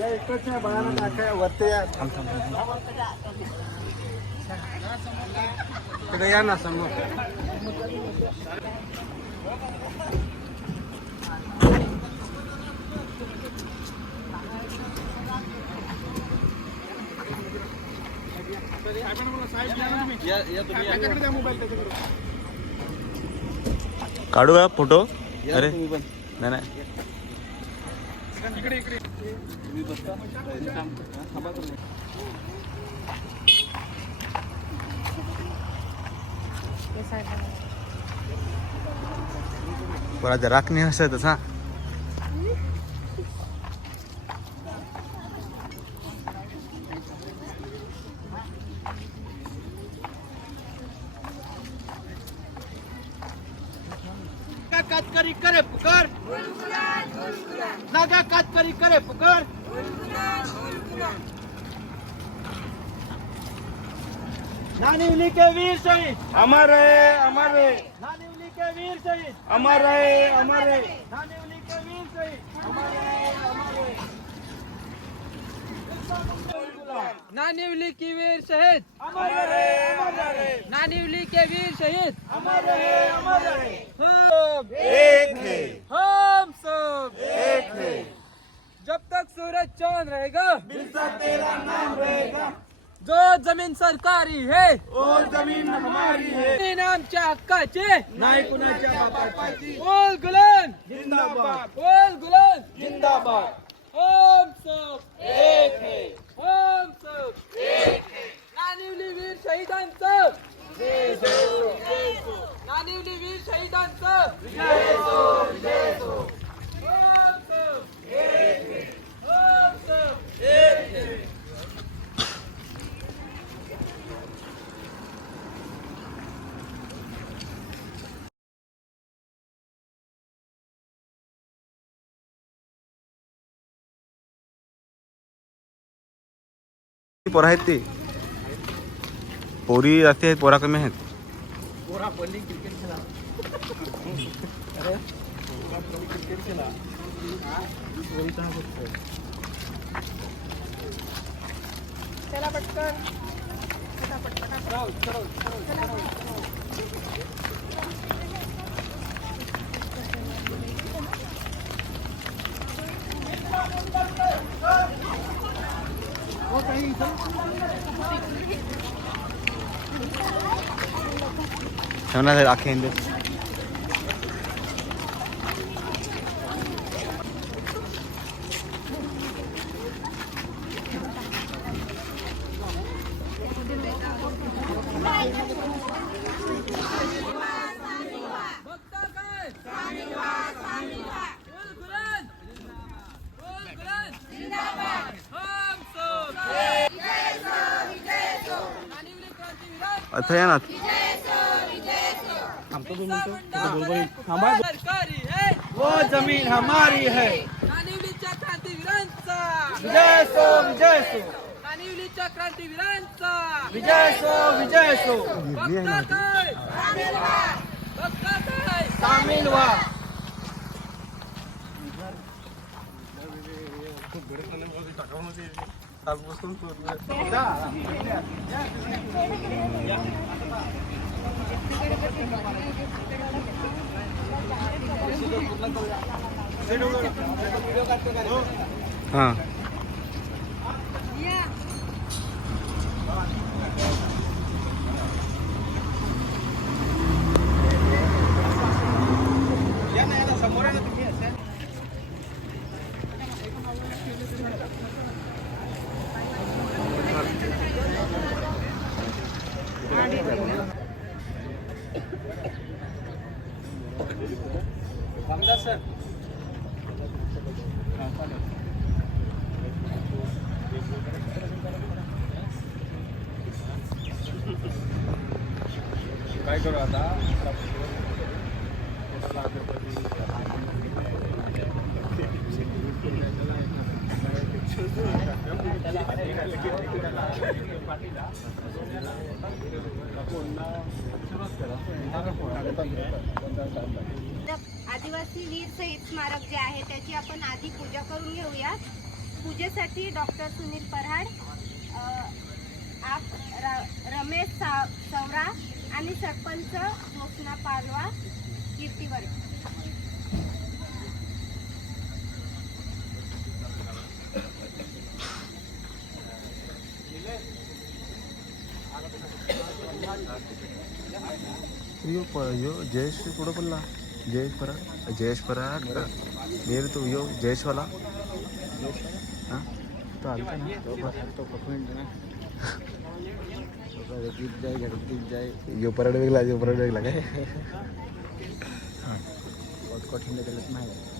या इकडच्या बाळाला दाखवा वरती या. थांब थांब थांब इकडे या ना समोर. काढू का फोटो? अरे नाही नाही. बरं राखणी असतच हा कातकरी करे पुकार नागा कातकरी करे पुकार नानिवली के वीर शहीद अमर है अमर है नानिवली के वीर शहीद अमर है अमर है नानिवली के वीर शहीद अमर है अमर है नानिवली की वीर शहीद अमर है अमर है नानिवली के वीर शहीद अमर है अमर है हम एक है हम सब एक है जब तक सूरज चांद रहेगा मिलता तेरा नाम रहेगा। जो जमीन सरकारी है और जमीन हमारी है। जमीन आमच्या हक्काचे नाही कुणाच्या बापाची बोल गुलाम। जिंदाबाद। बोल गुलाम। जिंदाबाद। हम सब एक है। हम सब एक है। नानिवली वीर शहीदांचं नानिवली वीर शहीदांचं हम सब एक है हम सब एक है पोरं आहेत ते? पोरी जास्ती आहेत पोरा कमी आहेत. Es una de las que आता या ना सरकारी है वो ज़मीन हमारी है। नानिवलीच्या क्रांतीवीरांचा विजय सो। विजय सो नानिवलीच्या क्रांतीवीरांचा विजय सो विजय सो बघता काय बघता काय सामील व्हा हां. काय करू आता? आदिवासी वीर सहित स्मारक जे आहे त्याची आपण आधी पूजा करून घेऊया पूजेसाठी डॉक्टर सुनील पराड आप र- रमेश सा सवरा आणि सरपंच ज्योत्ना पालवा कीर्तिवर. यो प यो जयेश कुठं बोलला? जयेश पराड जयेश पराड का नेर तू यो जयेशवाला हां? तो आलता ना. यो पराड वेगळा यो पराड वेगळा काय येण्यासाठी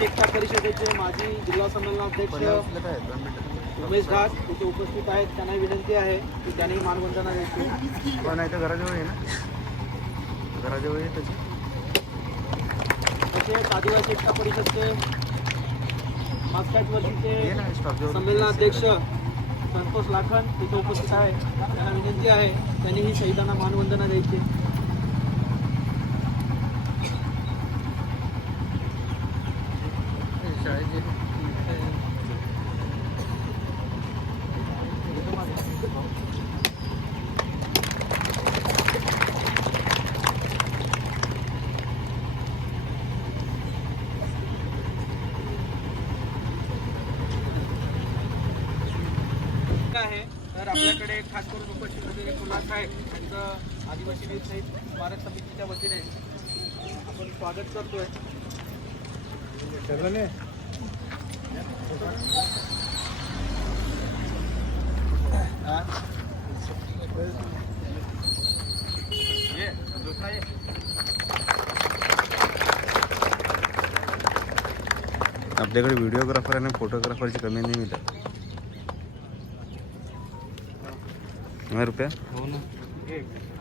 एकता परिषदेचे माजी जिल्हा संमेलनाध्यक्ष उमेश दास तिथे उपस्थित आहेत. त्यांना विनंती आहे की त्यांनी मानवंदना द्यायची पण नाही तर घराजवळ आहे ना. घराजवळ आहे त्याची. तसेच आदिवासी एकता परिषदचे मागच्याच वर्षीचे संमेलनाध्यक्ष संतोष लाखन तिथे उपस्थित आहे त्यांना विनंती आहे त्यांनी ही शहीदांना मानवंदना द्यायची आहे तर आपल्याकडे खास करून उपस्थित असलेले कुलार साहेब यांचं आदिवासी वीर शहीद स्मारक समितीच्या वतीने आपण स्वागत करतोय. आपल्याकडे व्हिडिओग्राफर आणि फोटोग्राफरची कमी नाही मिळत. नाही रुपया? अ,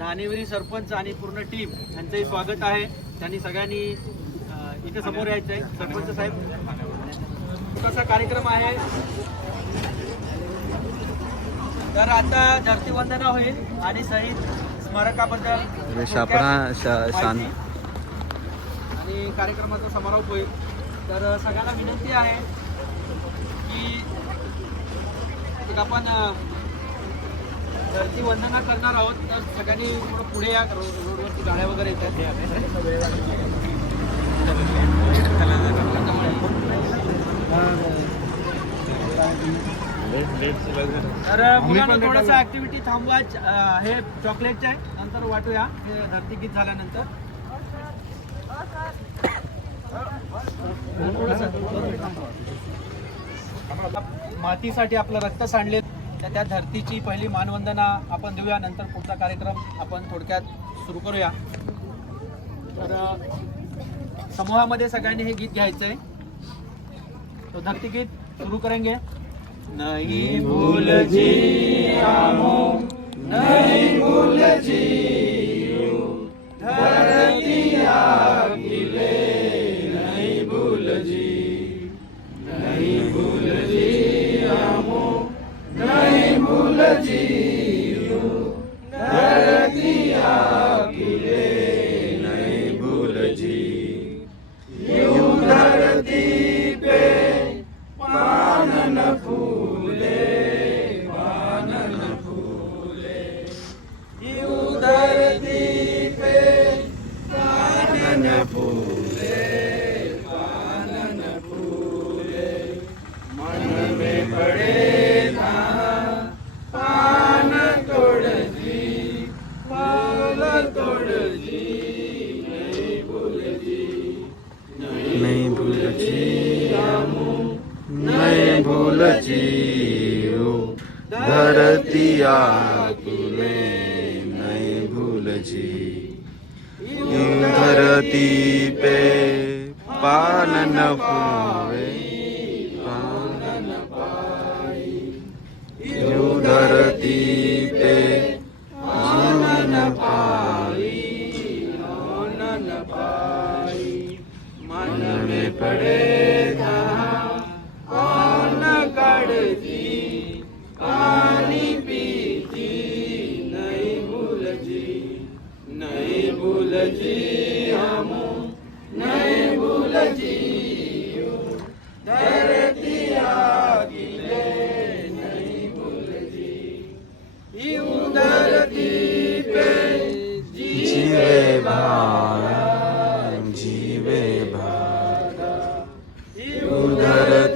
धानेवरी सरपंच आणि पूर्ण टीम यांचंही स्वागत आहे. त्यांनी सगळ्यांनी इथे समोर यायचं आहे सरपंच साहेब छोटासा कार्यक्रम आहे. तर आता धरतीवंदना होईल आणि शहीद स्मारकाबद्दल आणि कार्यक्रमाचा समारोप होईल. तर सगळ्यांना विनंती आहे की आपण धरती वंदना करणार आहोत. तर सगळ्यांनी थोडं पुढे या. रोडवरती गाड्या वगैरे येतात. तर मुलांना थोडंसं ऍक्टिव्हिटी थांबवा. हे चॉकलेटचे आहे. नंतर वाटूया. हे धरतीगीत झाल्यानंतर. मातीसाठी आपलं रक्त सांडले त्या त्या धरतीची पहिली मानवंदना आपण देऊया. नंतर पुढचा कार्यक्रम आपण थोडक्यात सुरू करूया. तर समूहामध्ये सगळ्यांनी हे गीत घ्यायचं आहे तो धरती गीत सुरू करेंगे. नहीं भूल जी आमो नहीं भूल जी धरती आगिले भूल भूल जी भूल जियो धरती आकुले नहीं भूल जी धरती पे पान न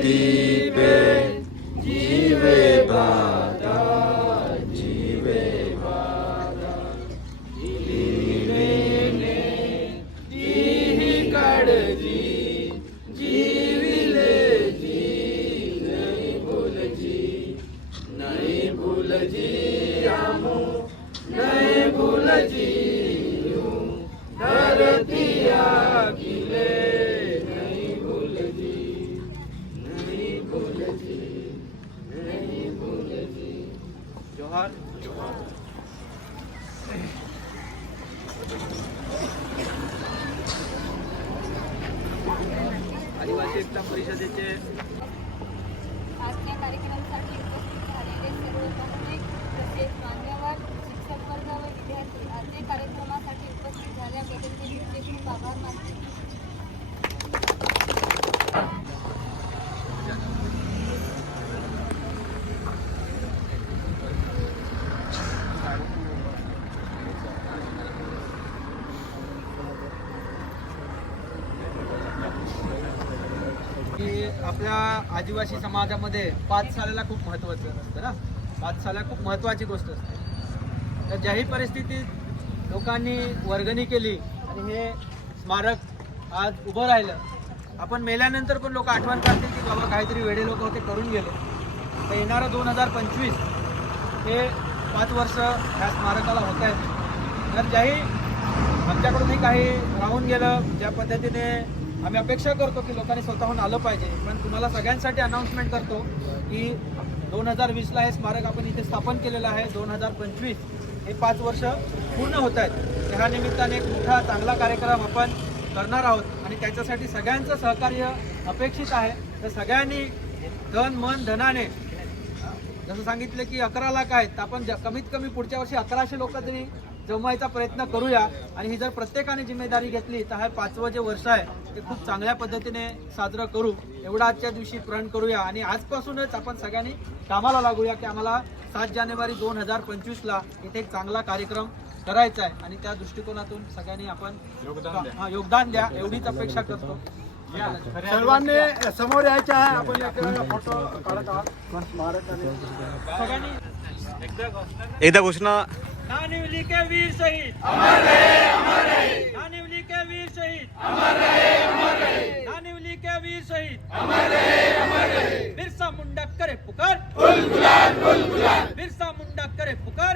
धरती जोहार आदिवासी एकता परिषदेचे आजच्या आपल्या आदिवासी समाजामध्ये पाच सालाला खूप महत्त्वाचं असतं ना? पाच खूप महत्त्वाची गोष्ट असते. तर ज्याही परिस्थितीत लोकांनी वर्गणी केली आणि हे स्मारक आज उभं राहिलं आपण मेल्यानंतर पण लोक आठवण काढतील की बाबा काहीतरी वेडे लोक होते करून गेले. तर येणारं दोन हजार पंचवीस हे पाच वर्ष ह्या स्मारकाला होत आहेत. तर ज्याही आमच्याकडूनही काही राहून गेलं ज्या पद्धतीने आम्ही अपेक्षा करतो की लोकांनी स्वतःहून आलं पाहिजे. पण तुम्हाला सगळ्यांसाठी अनाऊन्समेंट करतो की दोन हजार वीसला हे स्मारक आपण इथे स्थापन केलेलं आहे. दोन हजार पंचवीस हे पाच वर्ष पूर्ण होत आहेत. त्या निमित्ताने एक मोठा चांगला कार्यक्रम आपण करणार आहोत. आणि त्याच्यासाठी सगळ्यांचं सहकार्य अपेक्षित आहे. तर सगळ्यांनी धन मन धनाने जसं सांगितलं की अकरा लाख आहेत आपण कमीत कमी पुढच्या वर्षी अकराशे लोक तरी जमवायचा प्रयत्न करूया. आणि ही जर प्रत्येकाने जिम्मेदारी घेतली तर हे पाचवं जे वर्ष आहे ते खूप चांगल्या पद्धतीने साजरं करू. एवढा आजच्या दिवशी प्रण करूया. आणि आजपासूनच आपण सगळ्यांनी कामाला लागूया की आम्हाला सात जानेवारी दोन हजार पंचवीसला इथे एक चांगला कार्यक्रम करायचा आहे. आणि त्या दृष्टिकोनातून सगळ्यांनी आपण योगदान द्या. हा, योगदान द्या. एवढीच अपेक्षा करतो. सर्वांनी समोर यायचे आहे. आपण एक फोटो काढत आहात. एकदा घोषणा. नानिवली के वीर शहीद। अमर रहे अमर रहे नानिवली के वीर शहीद। अमर रहे अमर रहे नानिवली के वीर शहीद। अमर रहे अमर रहे बिरसा मुंडा करे पुकार। उल गुलाल उल गुलाल बिरसा मुंडा करे पुकार।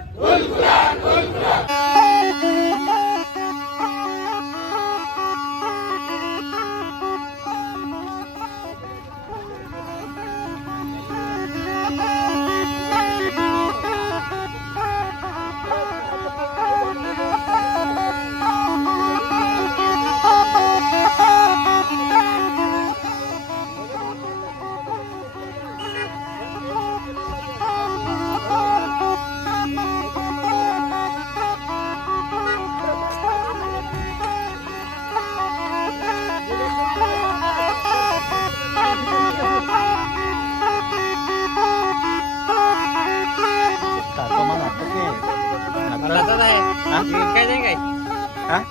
आज